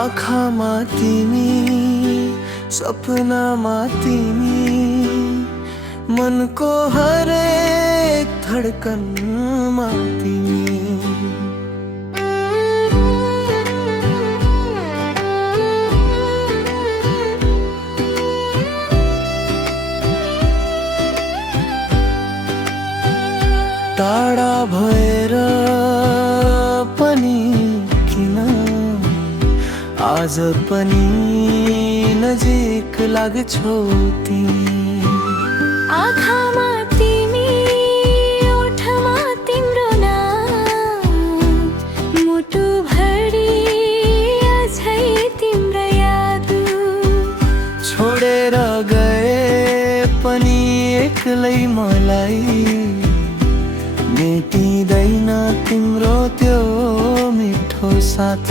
आँखामा तिमी, सपनामा तिमी, मनको हरेक धडकनमा तिमी। टाढा भएर पनि किन आज पनि नजिक लाग्छौ तिमी। आँखामा तिमी, ओठमा तिम्रो नाम, मुटुभरि अझै तिम्रो याद। छोडेर गए पनि एक्लै मलाई, मेटिँदैन तिम्रो त्यो मिठो साथ।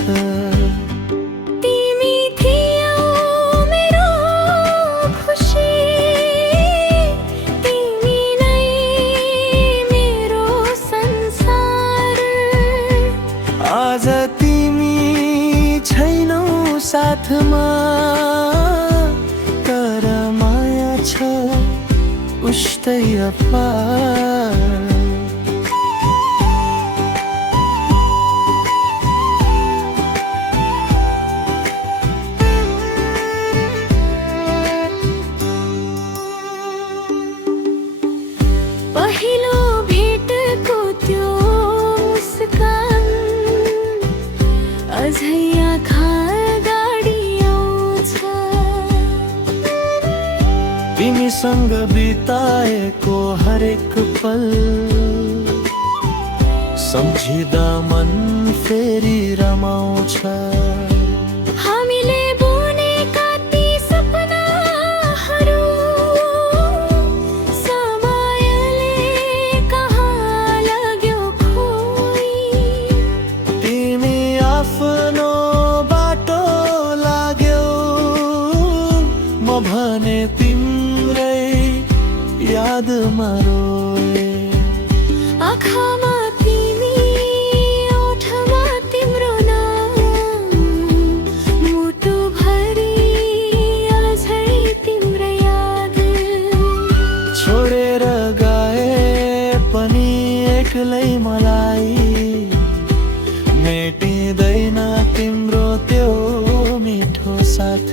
तिमी थियौ मेरो खुसी, तिमी नै मेरो संसार। आज तिमी छैनौ साथमा, तर माया छ उस्तै अपार। पहिलो भेटको त्यो मुस्कान अझै आँखा अगाडि आउँछ। तिमीसँग बिताएको हरेक पल सम्झिँदा मन फेरि रमाउँछ। हामीले बुनेका ती सपनाहरू समयले कहाँ लग्यो खोइ। तिमी आफ्नो बाटो लाग्यौ, म भने तिम्रै यादमा रोए। आँखामा तिमी, ओठमा तिम्रो नाम, मुटुभरि अझै तिम्रो याद। छोडेर गए पनि एक्लै मलाई, मेटिँदैन तिम्रो त्यो मिठो साथ।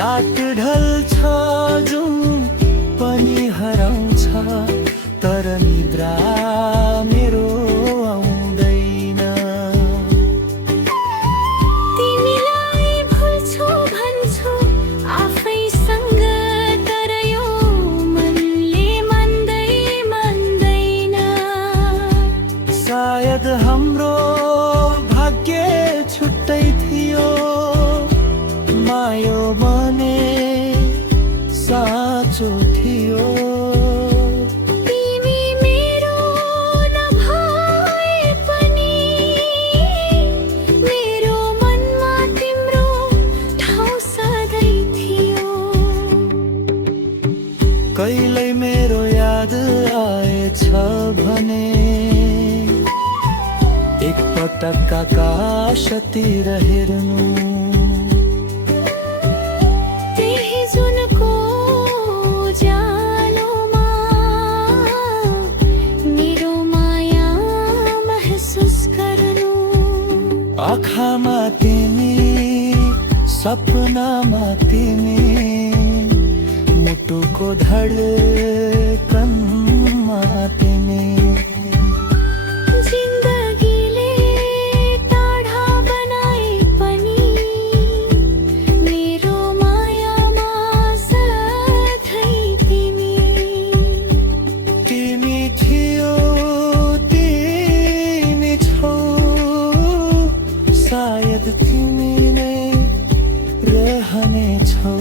रात ढल्छ जुन पनि हराउँछ, तर निद्रा मेरो आउँदैन। तिमीलाई भुल्छु भन्छु आफैसँग, तर यो मनले मान्दैन। सायद हाम्रो भाग्य छुट्टै थियो, मायो भने साँचो थियो। तिमी मेरो नभए पनि मेरो मनमा तिम्रो ठाउँ सधैँ थियो। कहिल्यै मेरो याद आएछ भने एकपटक आकाशतिर हेर्नु। त्यही जुनको उज्यालोमा मेरो माया महसुस गर्नु। आँखामा तिमी, सपनामा तिमी, मुटुको धडकनमा तिमी। जिन्दगीले टाढा बनाए पनि मेरो मायामा सधैँ तिमी। तिमी थियौ, तिमी छौ, सायद तिमी नै रहनेछौ।